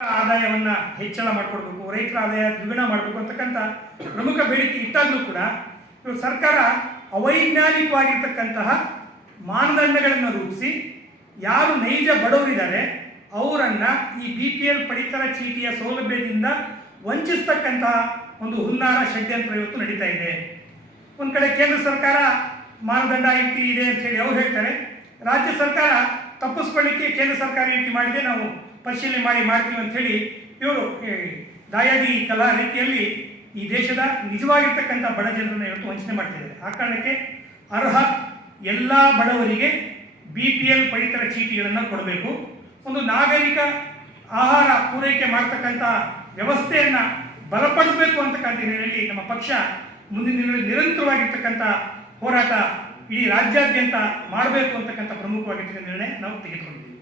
ಆದಾಯವನ್ನ ಹೆಚ್ಚಳ ಮಾಡಿಕೊಡ್ಬೇಕು, ರೈತರ ಆದಾಯ ದ್ವಿಗುಣ ಮಾಡಬೇಕು ಅಂತಕ್ಕಂಥ ಪ್ರಮುಖ ಬೇಡಿಕೆ ಇಟ್ಟಾಗಲೂ ಕೂಡ ಸರ್ಕಾರ ಅವೈಜ್ಞಾನಿಕವಾಗಿರ್ತಕ್ಕಂತಹ ಮಾನದಂಡಗಳನ್ನು ರೂಪಿಸಿ ಯಾರು ನೈಜ ಬಡವರಿದ್ದಾರೆ ಅವರನ್ನು ಈ ಬಿ ಪಿ ಎಲ್ ಪಡಿತರ ಚೀಟಿಯ ಸೌಲಭ್ಯದಿಂದ ವಂಚಿಸ್ತಕ್ಕಂತಹ ಒಂದು ಹುನ್ನಾರ ಷಡ್ಯಂತ್ರ ಇವತ್ತು ನಡೀತಾ ಇದೆ. ಒಂದು ಕಡೆ ಕೇಂದ್ರ ಸರ್ಕಾರ ಮಾನದಂಡ ಇಟ್ಟಿ ಇದೆ ಅಂತ ಹೇಳಿ ಅವ್ರು ಹೇಳ್ತಾರೆ. ರಾಜ್ಯ ಸರ್ಕಾರ ತಪ್ಪಿಸ್ಕೊಳ್ಳಿಕ್ಕೆ ಕೇಂದ್ರ ಸರ್ಕಾರ ರೀತಿ ಮಾಡಿದೆ, ನಾವು ಪರಿಶೀಲನೆ ಮಾಡಿ ಮಾಡ್ತೀವಿ ಅಂತ ಹೇಳಿ ಇವರು ದಾಯಾದಿ ಕಲಾ ರೀತಿಯಲ್ಲಿ ಈ ದೇಶದ ನಿಜವಾಗಿರ್ತಕ್ಕಂಥ ಬಡ ಜನರನ್ನು ಇವತ್ತು ವಂಚನೆ ಮಾಡ್ತಿದ್ದಾರೆ ಆ ಕಾರಣಕ್ಕೆ ಅರ್ಹ ಎಲ್ಲ ಬಡವರಿಗೆ ಬಿ ಪಿ ಎಲ್ ಪಡಿತರ ಚೀಟಿಗಳನ್ನು ಕೊಡಬೇಕು. ಒಂದು ನಾಗರಿಕ ಆಹಾರ ಪೂರೈಕೆ ಮಾಡ್ತಕ್ಕಂಥ ವ್ಯವಸ್ಥೆಯನ್ನು ಬಲಪಡಿಸಬೇಕು ಅಂತಕ್ಕಂಥ ಹಿನ್ನೆಲೆಯಲ್ಲಿ ನಮ್ಮ ಪಕ್ಷ ಮುಂದಿನ ದಿನಗಳಲ್ಲಿ ನಿರಂತರವಾಗಿರ್ತಕ್ಕಂಥ ಹೋರಾಟ ಇಡೀ ರಾಜ್ಯಾದ್ಯಂತ ಮಾಡಬೇಕು ಅಂತಕ್ಕಂಥ ಪ್ರಮುಖವಾಗಿರ್ತಕ್ಕಂಥ ನಿರ್ಣಯ ನಾವು ತೆಗೆದುಕೊಂಡಿದ್ದೀವಿ.